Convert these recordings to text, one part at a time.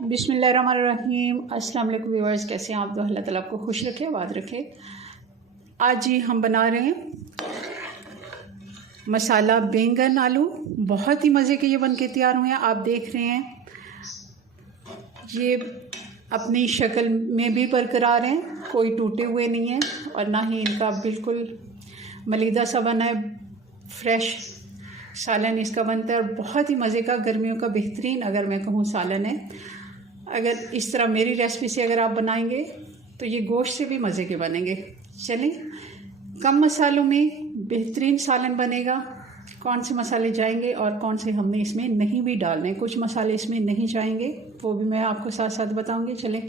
बिस्मिल्लाहिर्रहमानिर्रहीम। अस्सलाम वालेकुम व्यूअर्स, कैसे हैं आप? तो अल्लाह ताला आपको खुश रखे, आबाद रखे। आज जी हम बना रहे हैं मसाला बैंगन आलू। बहुत ही मज़े के ये बन के तैयार हुए हैं। आप देख रहे हैं ये अपनी शक्ल में भी बरकरार हैं, कोई टूटे हुए नहीं हैं और ना ही इनका बिल्कुल मलीदा सा बना है। फ्रेश सालन इसका बनता है और बहुत ही मज़े का, गर्मियों का बेहतरीन अगर मैं कहूँ सालन है। अगर इस तरह मेरी रेसिपी से अगर आप बनाएंगे तो ये गोश्त से भी मज़े के बनेंगे। चलें, कम मसालों में बेहतरीन सालन बनेगा। कौन से मसाले जाएंगे और कौन से हमने इसमें नहीं भी डालने, कुछ मसाले इसमें नहीं जाएंगे, वो भी मैं आपको साथ साथ बताऊंगी। चलें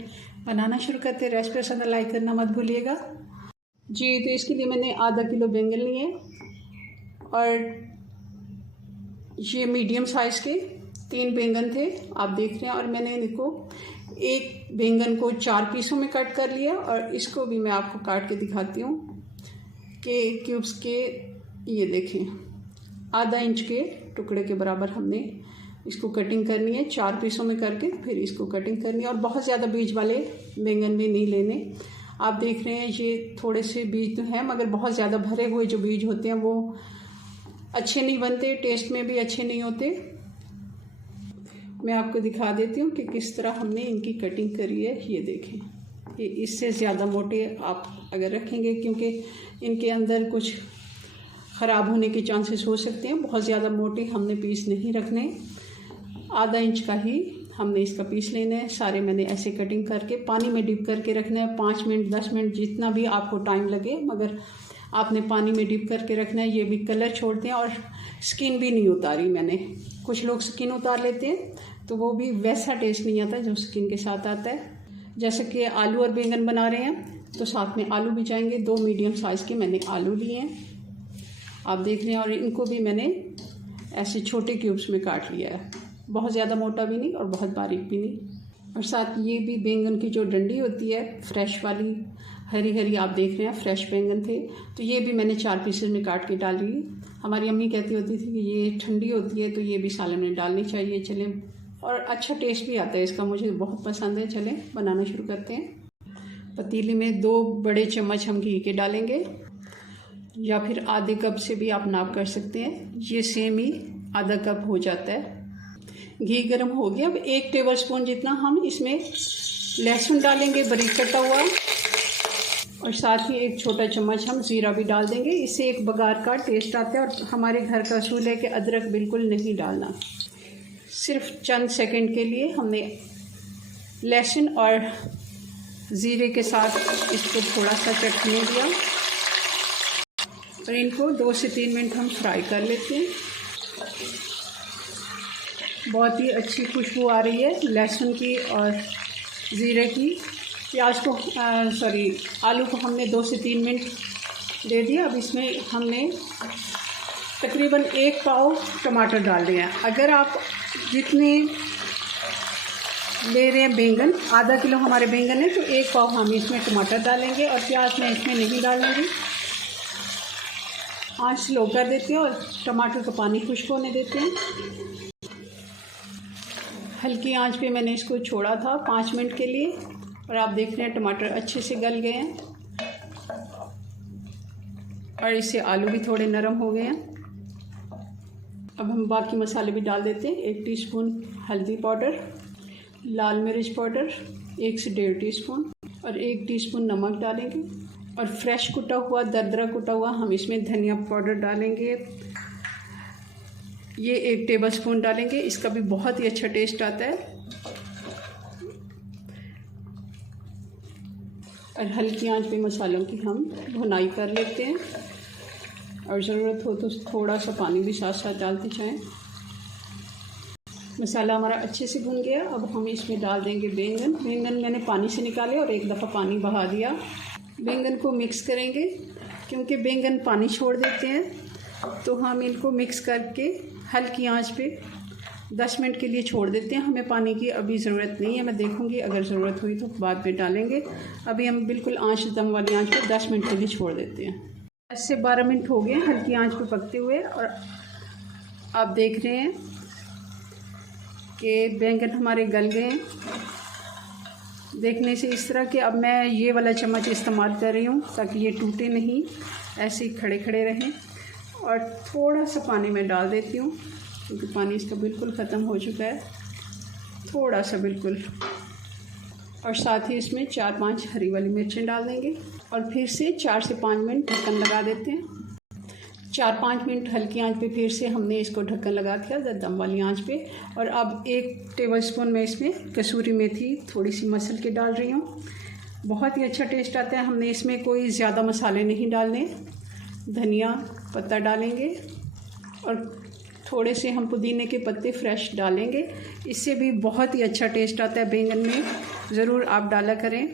बनाना शुरू करते हैं। रेसिपी पसंद लाइक करना मत भूलिएगा जी। तो इसके लिए मैंने आधा किलो बैंगन लिए और ये मीडियम साइज़ के 3 बैंगन थे, आप देख रहे हैं। और मैंने इनको एक बैंगन को 4 पीसों में कट कर लिया और इसको भी मैं आपको काट के दिखाती हूँ कि क्यूब्स के, ये देखें, आधा इंच के टुकड़े के बराबर हमने इसको कटिंग करनी है। 4 पीसों में करके फिर इसको कटिंग करनी है। और बहुत ज़्यादा बीज वाले बैंगन भी नहीं लेने। आप देख रहे हैं ये थोड़े से बीज तो हैं, मगर बहुत ज़्यादा भरे हुए जो बीज होते हैं वो अच्छे नहीं बनते, टेस्ट में भी अच्छे नहीं होते। मैं आपको दिखा देती हूँ कि किस तरह हमने इनकी कटिंग करी है। ये देखें, ये इससे ज़्यादा मोटे आप अगर रखेंगे, क्योंकि इनके अंदर कुछ ख़राब होने के चांसेस हो सकते हैं। बहुत ज़्यादा मोटे हमने पीस नहीं रखने, आधा इंच का ही हमने इसका पीस लेना है। सारे मैंने ऐसे कटिंग करके पानी में डिप करके रखना है। 5 मिनट 10 मिनट जितना भी आपको टाइम लगे, मगर आपने पानी में डिप करके रखना है। ये भी कलर छोड़ते हैं और स्किन भी नहीं उतारी मैंने। कुछ लोग स्किन उतार लेते हैं तो वो भी वैसा टेस्ट नहीं आता जो स्किन के साथ आता है। जैसे कि आलू और बैंगन बना रहे हैं तो साथ में आलू भी जाएंगे। 2 मीडियम साइज़ के मैंने आलू लिए हैं, आप देख रहे हैं। और इनको भी मैंने ऐसे छोटे क्यूब्स में काट लिया है, बहुत ज़्यादा मोटा भी नहीं और बहुत बारीक भी नहीं। और साथ ये भी बैंगन की जो डंडी होती है फ्रेश वाली, हरी हरी, आप देख रहे हैं फ्रेश बैंगन थे, तो ये भी मैंने 4 पीसेस में काट के डाल ली। हमारी अम्मी कहती होती थी कि ये ठंडी होती है तो ये भी सालन में डालनी चाहिए। चलें, और अच्छा टेस्ट भी आता है इसका, मुझे बहुत पसंद है। चलें बनाना शुरू करते हैं। पतीली में 2 बड़े चम्मच हम घी के डालेंगे, या फिर आधे कप से भी आप नाप कर सकते हैं। ये सेम ही आधा कप हो जाता है। घी गर्म हो गया। अब 1 टेबल स्पून जितना हम इसमें लहसुन डालेंगे, बारीक कटा हुआ, और साथ ही 1 छोटा चम्मच हम ज़ीरा भी डाल देंगे। इससे एक बघार का टेस्ट आता है। और हमारे घर का असूल है कि अदरक बिल्कुल नहीं डालना। सिर्फ चंद सेकंड के लिए हमने लहसुन और ज़ीरे के साथ इसको थोड़ा सा चटने दिया और इनको 2 से 3 मिनट हम फ्राई कर लेते हैं। बहुत ही अच्छी खुशबू आ रही है लहसुन की और ज़ीरे की। प्याज को आलू को हमने 2 से 3 मिनट दे दिया। अब इसमें हमने तकरीबन 1 पाव टमाटर डाल दिए हैं। अगर आप जितने ले रहे हैं बैंगन, आधा किलो हमारे बैंगन है तो 1 पाव हम इसमें टमाटर डालेंगे और प्याज मैं इसमें नहीं डालूँगी। आँच स्लो कर देते हैं और टमाटर का पानी खुश्क होने देते हैं। हल्की आंच पे मैंने इसको छोड़ा था 5 मिनट के लिए और आप देख रहे हैं टमाटर अच्छे से गल गए हैं और इससे आलू भी थोड़े नरम हो गए हैं। अब हम बाकी मसाले भी डाल देते हैं। 1 टीस्पून हल्दी पाउडर, लाल मिर्च पाउडर 1 से 1.5 टीस्पून और 1 टीस्पून नमक डालेंगे। और फ्रेश कुटा हुआ, दरदरा कुटा हुआ हम इसमें धनिया पाउडर डालेंगे। ये 1 टेबल स्पून डालेंगे, इसका भी बहुत ही अच्छा टेस्ट आता है। और हल्की आंच पे मसालों की हम भुनाई कर लेते हैं और ज़रूरत हो तो थोड़ा सा पानी भी साथ साथ डालते जाएं। मसाला हमारा अच्छे से भुन गया। अब हम इसमें डाल देंगे बैंगन। बैंगन मैंने पानी से निकाले और 1 दफ़ा पानी बहा दिया। बैंगन को मिक्स करेंगे, क्योंकि बैंगन पानी छोड़ देते हैं, तो हम इनको मिक्स करके हल्की आंच पे 10 मिनट के लिए छोड़ देते हैं। हमें पानी की अभी ज़रूरत नहीं है, मैं देखूंगी अगर ज़रूरत हुई तो बाद में डालेंगे। अभी हम बिल्कुल आंच, दम वाली आंच पे 10 मिनट के लिए छोड़ देते हैं। 10 से 12 मिनट हो गए हल्की आंच पे पकते हुए और आप देख रहे हैं कि बैंगन हमारे गल गए हैं। देखने से इस तरह के अब मैं ये वाला चम्मच इस्तेमाल कर रही हूँ ताकि ये टूटे नहीं, ऐसे ही खड़े खड़े रहें। और थोड़ा सा पानी मैं डाल देती हूँ क्योंकि पानी इसका बिल्कुल ख़त्म हो चुका है, थोड़ा सा बिल्कुल। और साथ ही इसमें 4-5 हरी वाली मिर्चें डाल देंगे और फिर से 4 से 5 मिनट ढक्कन लगा देते हैं। 4-5 मिनट हल्की आंच पे फिर से हमने इसको ढक्कन लगा दिया दम वाली आंच पे। और अब 1 टेबलस्पून मैं इसमें कसूरी मेथी थोड़ी सी मसल के डाल रही हूँ। बहुत ही अच्छा टेस्ट आता है। हमने इसमें कोई ज़्यादा मसाले नहीं डालने। धनिया पत्ता डालेंगे और थोड़े से हम पुदीने के पत्ते फ्रेश डालेंगे, इससे भी बहुत ही अच्छा टेस्ट आता है बैंगन में। ज़रूर आप डाला करें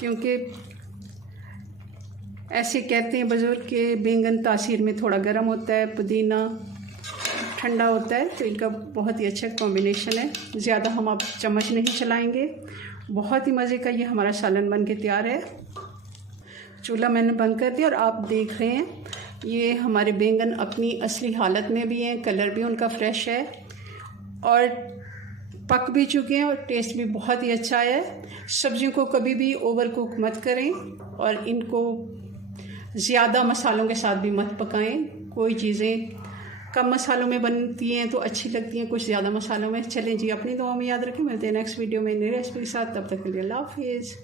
क्योंकि ऐसे कहते हैं बुजुर्ग के बैंगन तासीर में थोड़ा गर्म होता है, पुदीना ठंडा होता है, तो इनका बहुत ही अच्छा कॉम्बिनेशन है। ज़्यादा हम अब चम्मच नहीं चलाएंगे। बहुत ही मज़े का ये हमारा सालन बन के तैयार है। चूल्हा मैंने बंद कर दिया और आप देख रहे हैं ये हमारे बैंगन अपनी असली हालत में भी हैं, कलर भी उनका फ्रेश है और पक भी चुके हैं और टेस्ट भी बहुत ही अच्छा है। सब्जियों को कभी भी ओवर कुक मत करें और इनको ज़्यादा मसालों के साथ भी मत पकाएं। कोई चीज़ें कम मसालों में बनती हैं तो अच्छी लगती हैं, कुछ ज़्यादा मसालों में। चलें जी, अपनी दुआ में याद रखें। मिलते हैं नेक्स्ट वीडियो में नई रेसिपी के साथ। तब तक के लिए अल्लाह हाफिज़।